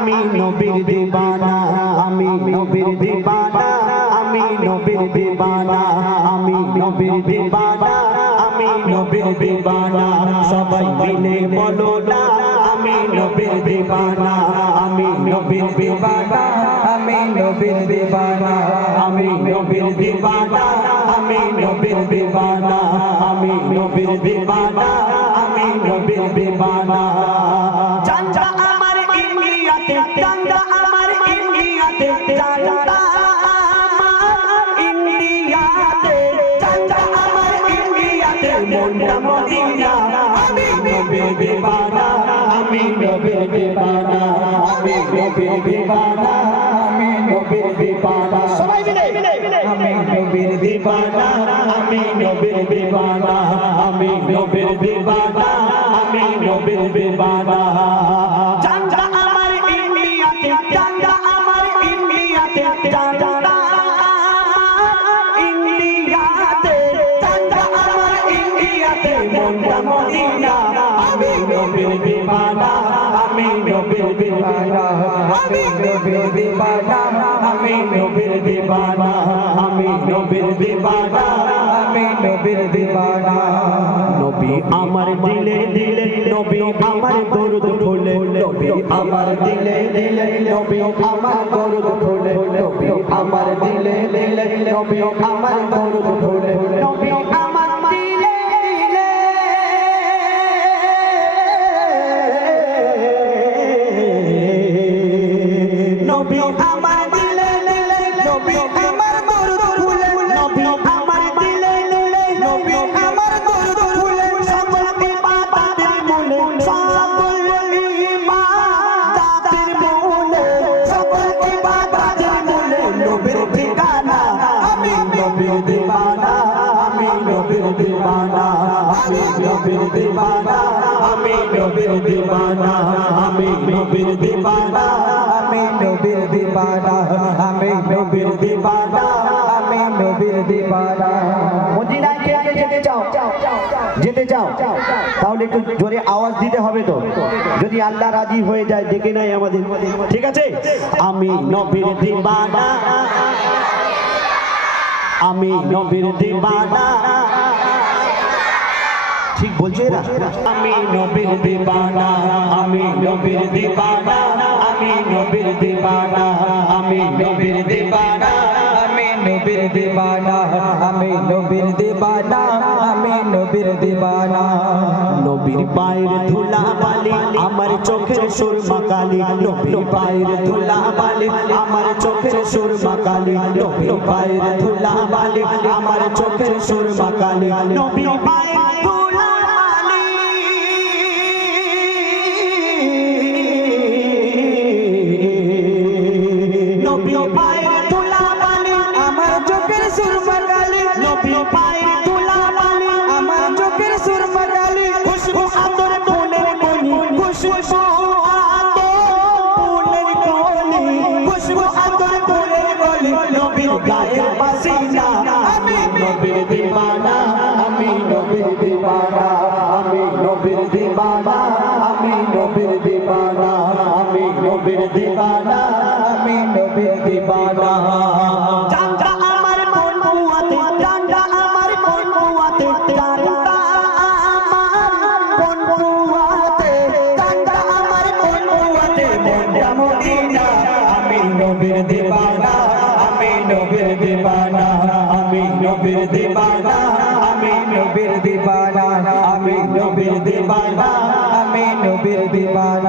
আমি নবীর দিবানা, আমি নবীর দিবানা, আমি নবীর দিবানা, আমি নবীর দিবানা, আমি নবীর দিবানা। সবাই মিলে বলো না আমি নবীর দিবানা, আমি নবীর দিবানা, আমি নবীর দিবানা, আমি নবীর দিবানা, আমি নবীর দিবানা, আমি নবীর দিবানা, আমি নবীর দিবানা। চাঁদা আমার ইন্ডিয়াতে, চাঁদা আমার ইন্ডিয়াতে, চাঁদা আমার ইন্ডিয়াতে, চাঁদা আমার ইন্ডিয়াতে, মনটা মদিনা। আমি নবীর দিবানা, আমি নবীর দিবানা, আমি নবীর দিবানা, আমি নবীর দিবানা। সবাই মিলে আমি নবীর দিবানা, আমি নবীর দিবানা, আমি নবীর দিবানা, আমি নবীর দিবানা। চাঁদা আমার ইন্ডিয়াতে, চাঁদা আমার ইন্ডিয়াতে, চাঁদা আমার ইন্ডিয়াতে, চাঁদা আমার ইন্ডিয়াতে, মনটা মদিনা। আমি নবীর দিবানা, আমি নবীর দিবানা, আমি নবীর দিবানা, আমি নবীর দিবানা, আমি নবীর দিবানা, আমি নবীর দিবানা। নবী আমার দিলে দিলে, নবী আমার দরুদ ফুলে, নবী আমার দিলে দিলে, নবী আমার দরুদ ফুলে, নবী আমার দিলে দিলে, নবী আমার দরুদ ফুলে, নবী আমার দিলে দিলে, নবী আমার দিলে দিলে, নবী আমার দরুদ ফুলে, নবী আমার দিলে দিলে, নবী আমার দরুদ ফুলে। সকল ইবাদতের মূলে, সকল ইবাদতের মূলে, সকল ইবাদতের মূলে নবীর ঠিকানা। আমি নবীর দিবানা, আমি নবীর দিবানা, আমি নবীর দিবানা, আমি নবীর দিবানা, আমি নবীর দিবানা, আমি নবীর দিবানা, আমি নবীর দিবানা, আমি নবীর দিবানা। মদিনায় কে কে যেতে চাও? যেতে চাও? তাহলে একটু জোরে আওয়াজ দিতে হবে তো, যদি আল্লাহ রাজি হয়ে যায় ডেকে নেয় আমাদের, ঠিক আছে? আমি নবীর দিবানা, আমি নবীর দিবানা। ঠিক বলছে এরা? আমি নবীর দিবানা, আমি নবীর দিবানা, আমি নবীর দিবানা, আমি নবীর দিবানা, আমি নবীর দিবানা, আমি নবীর দিবানা, আমি নবীর দিবানা। নবীর পায়ের ধুলা বালি আমার চোখের সুরমা কালি, নবীর পায়ের ধুলা বালি আমার চোখের সুরমা কালি, নবীর পায়ের ধুলা বালি আমার চোখের সুরমা কালি, নবীর পায়ের ধুলা বালি, নবীর পায়ের ধুলা বালি আমার চোখের সুরমা কালি, নবীর পায়ের ধুলা বালি আমার চোখের সুরমা কালি। খুশবু আতর ফুলের কলি, খুশবু আতর ফুলের কলি, খুশবু আতর ফুলের কলি, নবীর গায়ের পাসিনা। আমি নবীর দিবানা, আমি নবীর দিবানা, আমি নবীর দিবানা, আমি নবীর দিবানা, আমি নবীর দিবানা, আমি নবীর দিবানা। চাঁদা আমার বন্ধুয়াতে, চাঁদা আমার বন্ধুয়াতে, চাঁদা আমার বন্ধুয়াতে, চাঁদা আমার বন্ধুয়াতে, মনটা মদিনা। আমি নবীর দিবানা, আমি নবীর দিবানা, আমি নবীর দিবানা, আমি নবীর দিবানা, আমি নবীর দিবানা, আমি নবীর দিবানা।